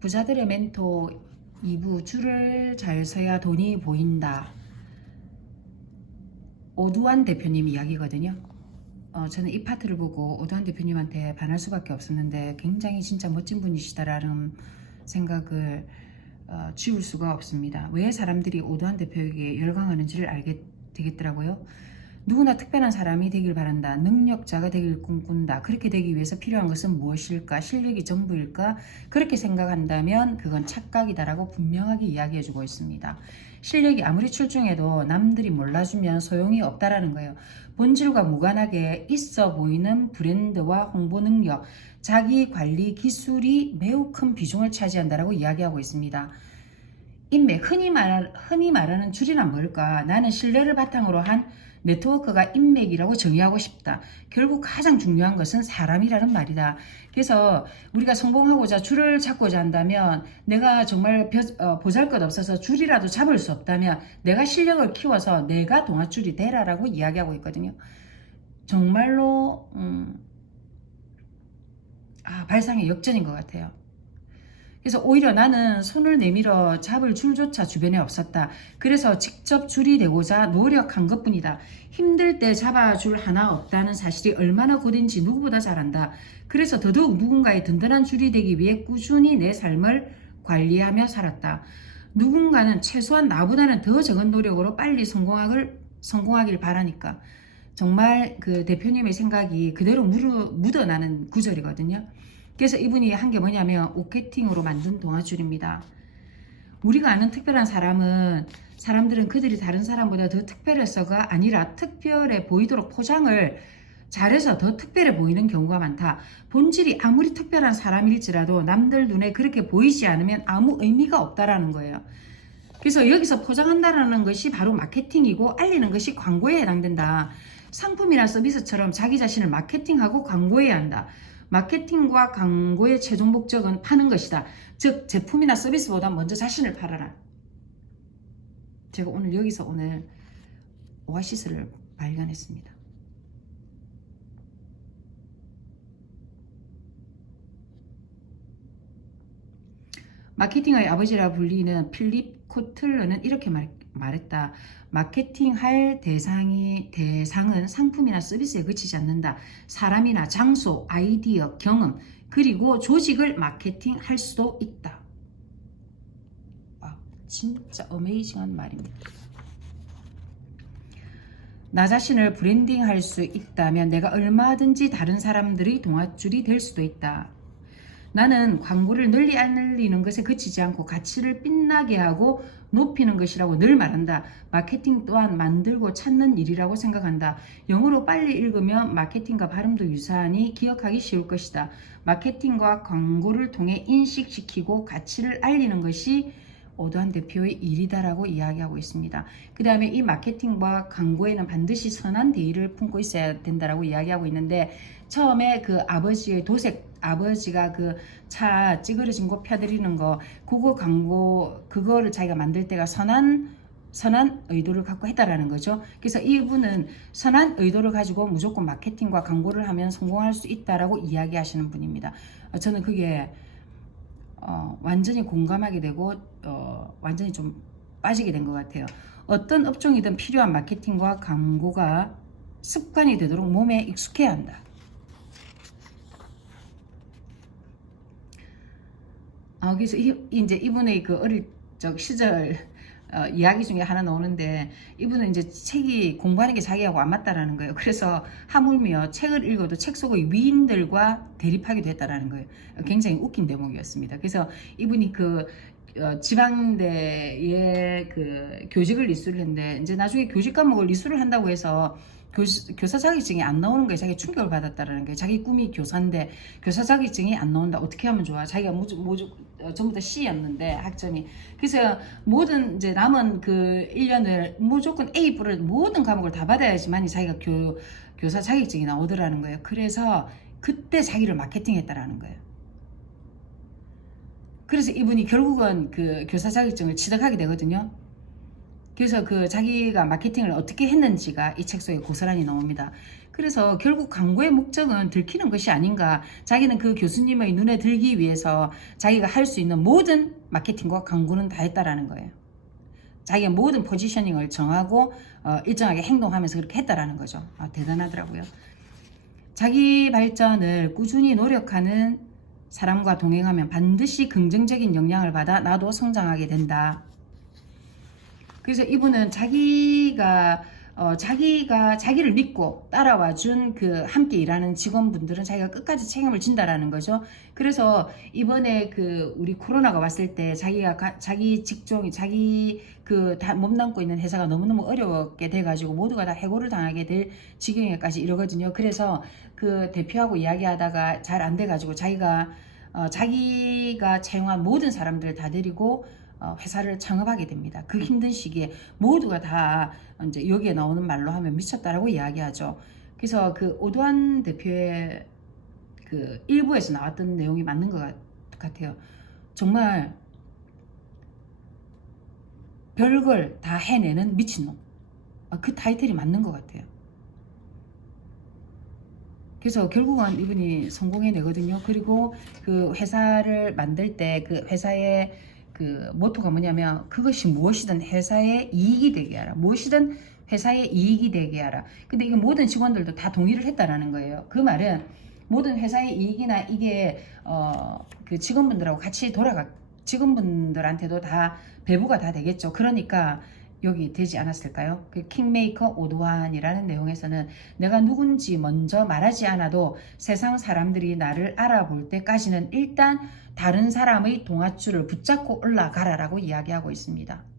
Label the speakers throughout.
Speaker 1: 부자들의 멘토 2부 줄을 잘 서야 돈이 보인다. 오두환 대표님 이야기거든요. 어, 저는 이 파트를 보고 오두환 대표님한테 반할 수밖에 없었는데 굉장히 진짜 멋진 분이시다라는 생각을 어, 지울 수가 없습니다. 왜 사람들이 오두환 대표에게 열광하는지를 알게 되겠더라고요. 누구나 특별한 사람이 되길 바란다. 능력자가 되길 꿈꾼다. 그렇게 되기 위해서 필요한 것은 무엇일까? 실력이 전부일까? 그렇게 생각한다면 그건 착각이다라고 분명하게 이야기해주고 있습니다. 실력이 아무리 출중해도 남들이 몰라주면 소용이 없다라는 거예요. 본질과 무관하게 있어 보이는 브랜드와 홍보 능력, 자기 관리 기술이 매우 큰 비중을 차지한다라고 이야기하고 있습니다. 인맥, 흔히, 말, 흔히 말하는 줄이나 뭘까? 나는 신뢰를 바탕으로 한 네트워크가 인맥이라고 정의하고 싶다. 결국 가장 중요한 것은 사람이라는 말이다. 그래서 우리가 성공하고자 줄을 잡고자 한다면 내가 정말 보잘 것 없어서 줄이라도 잡을 수 없다면 내가 실력을 키워서 내가 동아줄이 되라라고 이야기하고 있거든요. 정말로 음, 아, 발상의 역전인 것 같아요. 그래서 오히려 나는 손을 내밀어 잡을 줄조차 주변에 없었다. 그래서 직접 줄이 되고자 노력한 것 뿐이다. 힘들 때 잡아줄 하나 없다는 사실이 얼마나 고된지 누구보다 잘 안다. 그래서 더더욱 누군가의 든든한 줄이 되기 위해 꾸준히 내 삶을 관리하며 살았다. 누군가는 최소한 나보다는 더 적은 노력으로 빨리 성공하길, 성공하길 바라니까. 정말 그 대표님의 생각이 그대로 묻어, 묻어나는 구절이거든요. 그래서 이분이 한 게 뭐냐면 오케팅으로 만든 동아줄입니다. 우리가 아는 특별한 사람은 사람들은 그들이 다른 사람보다 더 특별해서가 아니라 특별해 보이도록 포장을 잘해서 더 특별해 보이는 경우가 많다. 본질이 아무리 특별한 사람일지라도 남들 눈에 그렇게 보이지 않으면 아무 의미가 없다라는 거예요. 그래서 여기서 포장한다라는 것이 바로 마케팅이고 알리는 것이 광고에 해당된다. 상품이나 서비스처럼 자기 자신을 마케팅하고 광고해야 한다. 마케팅과 광고의 최종 목적은 파는 것이다. 즉 제품이나 서비스보다 먼저 자신을 팔아라. 제가 오늘 여기서 오늘 오아시스를 발견했습니다. 마케팅의 아버지라 불리는 필립 코틀러는 이렇게 말, 말했다. 마케팅 할 대상이, 대상은 상품이나 서비스에 그치지 않는다. 사람이나 장소, 아이디어, 경험, 그리고 조직을 마케팅 할 수도 있다. 와, 진짜 어메이징한 말입니다. 나 자신을 브랜딩 할 수 있다면 내가 얼마든지 다른 사람들의 동아줄이 될 수도 있다. 나는 광고를 널리 알리는 것에 그치지 않고 가치를 빛나게 하고 높이는 것이라고 늘 말한다. 마케팅 또한 만들고 찾는 일이라고 생각한다. 영어로 빨리 읽으면 마케팅과 발음도 유사하니 기억하기 쉬울 것이다. 마케팅과 광고를 통해 인식시키고 가치를 알리는 것이 오도한 대표의 일이다라고 이야기하고 있습니다. 그 다음에 이 마케팅과 광고에는 반드시 선한 대의를 품고 있어야 된다라고 이야기하고 있는데 처음에 그 아버지의 도색 아버지가 그 차 찌그러진 거 펴드리는 거 그거 광고 그거를 자기가 만들 때가 선한 선한 의도를 갖고 했다라는 거죠. 그래서 이분은 선한 의도를 가지고 무조건 마케팅과 광고를 하면 성공할 수 있다라고 이야기하시는 분입니다. 어, 저는 그게 어, 완전히 공감하게 되고 어, 완전히 좀 빠지게 된 것 같아요. 어떤 업종이든 필요한 마케팅과 광고가 습관이 되도록 몸에 익숙해야 한다. 아, 그래서 이, 이제 이분의 그 어릴 적 시절 어, 이야기 중에 하나 나오는데 이분은 이제 책이 공부하는 게 자기하고 안 맞다라는 거예요. 그래서 하물며 책을 읽어도 책 속의 위인들과 대립하기도 했다라는 거예요. 굉장히 웃긴 대목이었습니다. 그래서 이분이 그 어, 지방대의 그 교직을 리수를 했는데 이제 나중에 교직 과목을 리수를 한다고 해서 교, 교사 자격증이 안 나오는 거에 자기 충격을 받았다라는 거예요. 자기 꿈이 교사인데 교사 자격증이 안 나온다. 어떻게 하면 좋아? 자기가 모두, 모두 어, 전부 다 C였는데 학점이. 그래서 모든 이제 남은 그 1년을 무조건 A 불을 모든 과목을 다 받아야지만 자기가 교, 교사 자격증이 나오더라는 거예요. 그래서 그때 자기를 마케팅했다라는 거예요. 그래서 이분이 결국은 그 교사 자격증을 취득하게 되거든요. 그래서 그 자기가 마케팅을 어떻게 했는지가 이 책 속에 고스란히 나옵니다. 그래서 결국 광고의 목적은 들키는 것이 아닌가. 자기는 그 교수님의 눈에 들기 위해서 자기가 할 수 있는 모든 마케팅과 광고는 다 했다라는 거예요. 자기가 모든 포지셔닝을 정하고 어, 일정하게 행동하면서 그렇게 했다라는 거죠. 아, 대단하더라고요. 자기 발전을 꾸준히 노력하는 사람과 동행하면 반드시 긍정적인 영향을 받아 나도 성장하게 된다. 그래서 이분은 자기가 어, 자기가 자기를 믿고 따라와 준 그 함께 일하는 직원분들은 자기가 끝까지 책임을 진다라는 거죠. 그래서 이번에 그 우리 코로나가 왔을 때 자기가 가- 자기 직종이 자기 그 다 몸담고 있는 회사가 너무너무 어렵게 돼 가지고 모두가 다 해고를 당하게 될 지경에까지 이러거든요. 그래서 그 대표하고 이야기하다가 잘 안 돼 가지고 자기가 어, 자기가 채용한 모든 사람들을 다 데리고 어, 회사를 창업하게 됩니다. 그 힘든 시기에 모두가 다 이제 여기에 나오는 말로 하면 미쳤다라고 이야기하죠. 그래서 그 오도환 대표의 그 일부에서 나왔던 내용이 맞는 것 같- 같아요. 정말 별걸 다 해내는 미친놈. 아, 그 타이틀이 맞는 것 같아요. 그래서 결국은 이분이 성공해내거든요. 그리고 그 회사를 만들 때 그 회사의 그 모토가 뭐냐면 그것이 무엇이든 회사의 이익이 되게 하라. 무엇이든 회사의 이익이 되게 하라. 근데 이게 모든 직원들도 다 동의를 했다라는 거예요. 그 말은 모든 회사의 이익이나 이게 어 그 직원분들하고 같이 돌아가 직원분들한테도 다 배부가 다 되겠죠. 그러니까 여기 되지 않았을까요? 그 킹메이커 오도환이라는 내용에서는 내가 누군지 먼저 말하지 않아도 세상 사람들이 나를 알아볼 때까지는 일단 다른 사람의 동아줄을 붙잡고 올라가라라고 이야기하고 있습니다.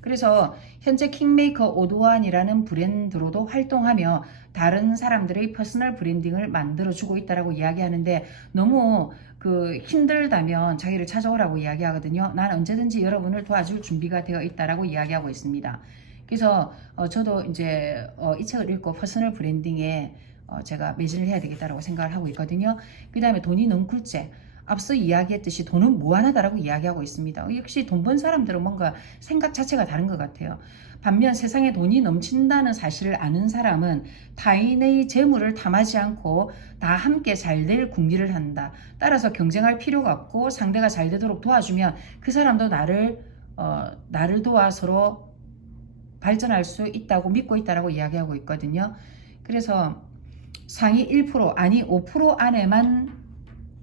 Speaker 1: 그래서 현재 킹메이커 오도환이라는 브랜드로도 활동하며 다른 사람들의 퍼스널 브랜딩을 만들어주고 있다라고 이야기하는데 너무 그 힘들다면 자기를 찾아오라고 이야기하거든요. 난 언제든지 여러분을 도와줄 준비가 되어 있다라고 이야기하고 있습니다. 그래서 어, 저도 이제 어, 이 책을 읽고 퍼스널 브랜딩에 어, 제가 매진을 해야 되겠다라고 생각을 하고 있거든요. 그 다음에 돈이 능쿨제. 앞서 이야기했듯이 돈은 무한하다라고 이야기하고 있습니다. 역시 돈 번 사람들은 뭔가 생각 자체가 다른 것 같아요. 반면 세상에 돈이 넘친다는 사실을 아는 사람은 타인의 재물을 탐하지 않고 다 함께 잘 될 궁리를 한다. 따라서 경쟁할 필요가 없고 상대가 잘 되도록 도와주면 그 사람도 나를 어, 나를 도와 서로 발전할 수 있다고 믿고 있다라고 이야기하고 있거든요. 그래서 상위 1% 아니 5% 안에만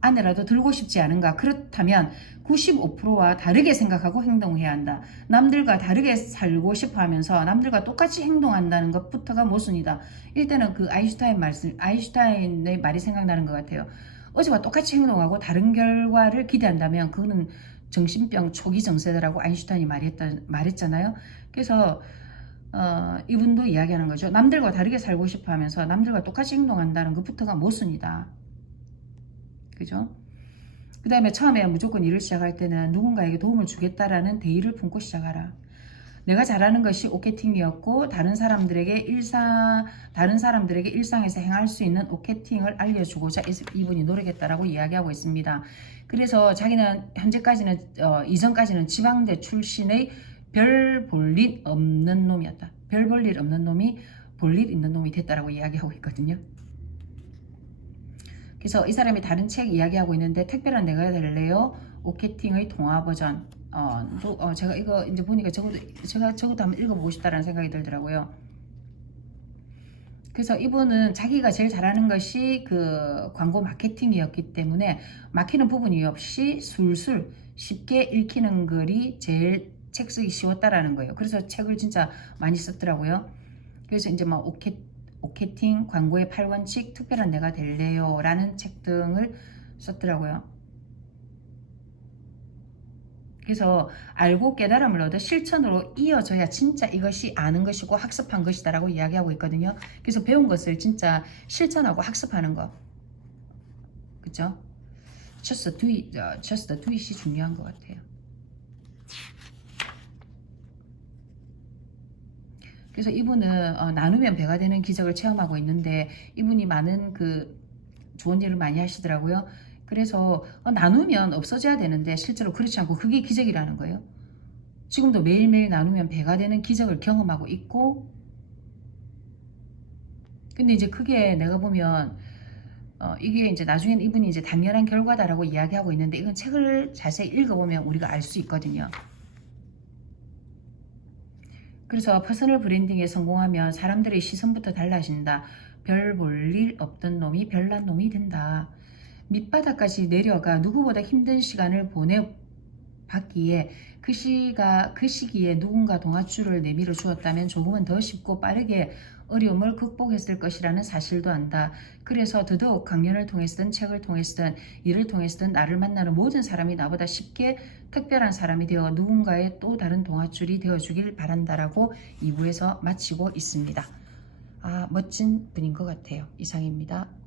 Speaker 1: 안에라도 들고 싶지 않은가? 그렇다면 95%와 다르게 생각하고 행동해야 한다. 남들과 다르게 살고 싶어 하면서 남들과 똑같이 행동한다는 것부터가 모순이다. 일단은 그 아인슈타인 말씀, 아인슈타인의 말이 생각나는 것 같아요. 어제와 똑같이 행동하고 다른 결과를 기대한다면 그거는 정신병 초기 정세다라고 아인슈타인이 말했다, 말했잖아요. 그래서 어, 이분도 이야기하는 거죠. 남들과 다르게 살고 싶어 하면서 남들과 똑같이 행동한다는 것부터가 모순이다. 그죠? 그 다음에 처음에 무조건 일을 시작할 때는 누군가에게 도움을 주겠다라는 대의를 품고 시작하라. 내가 잘하는 것이 오케팅이었고 다른 사람들에게 일상 다른 사람들에게 일상에서 행할 수 있는 오케팅을 알려주고자 이- 이분이 노력했다라고 이야기하고 있습니다. 그래서 자기는 현재까지는 어, 이전까지는 지방대 출신의 별 볼 일 없는 놈이었다. 별 볼 일 없는 놈이 볼 일 있는 놈이 됐다라고 이야기하고 있거든요. 그래서 이 사람이 다른 책 이야기하고 있는데 특별한 내가 될래요 오케팅의 동화 버전 어, 또, 어, 제가 이거 이제 보니까 저것도 제가 저것도 한번 읽어보고 싶다라는 생각이 들더라고요. 그래서 이분은 자기가 제일 잘하는 것이 그 광고 마케팅이었기 때문에 막히는 부분이 없이 술술 쉽게 읽히는 글이 제일 책 쓰기 쉬웠다라는 거예요. 그래서 책을 진짜 많이 썼더라고요. 그래서 이제 막 오케 오케팅 광고의 8원칙 특별한 내가 될래요 라는 책 등을 썼더라고요. 그래서 알고 깨달음을 얻어 실천으로 이어져야 진짜 이것이 아는 것이고 학습한 것이다 라고 이야기하고 있거든요. 그래서 배운 것을 진짜 실천하고 학습하는 거. 그죠? just do it, 어, just do it이 중요한 것 같아요. 그래서 이분은 어, 나누면 배가 되는 기적을 체험하고 있는데 이분이 많은 그 좋은 일을 많이 하시더라고요. 그래서 어, 나누면 없어져야 되는데 실제로 그렇지 않고 그게 기적이라는 거예요. 지금도 매일매일 나누면 배가 되는 기적을 경험하고 있고 근데 이제 그게 내가 보면 어, 이게 이제 나중엔 이분이 이제 당연한 결과다라고 이야기하고 있는데 이건 책을 자세히 읽어보면 우리가 알 수 있거든요. 그래서 퍼스널 브랜딩에 성공하면 사람들의 시선부터 달라진다. 별 볼 일 없던 놈이 별난 놈이 된다. 밑바닥까지 내려가 누구보다 힘든 시간을 보내 봤기에 그 시가 그 시기에 누군가 동아줄을 내밀어 주었다면 조금은 더 쉽고 빠르게 어려움을 극복했을 것이라는 사실도 안다. 그래서 더더욱 강연을 통해서든 책을 통해서든 일을 통해서든 나를 만나는 모든 사람이 나보다 쉽게 특별한 사람이 되어 누군가의 또 다른 동아줄이 되어주길 바란다라고 2부에서 마치고 있습니다. 아, 멋진 분인 것 같아요. 이상입니다.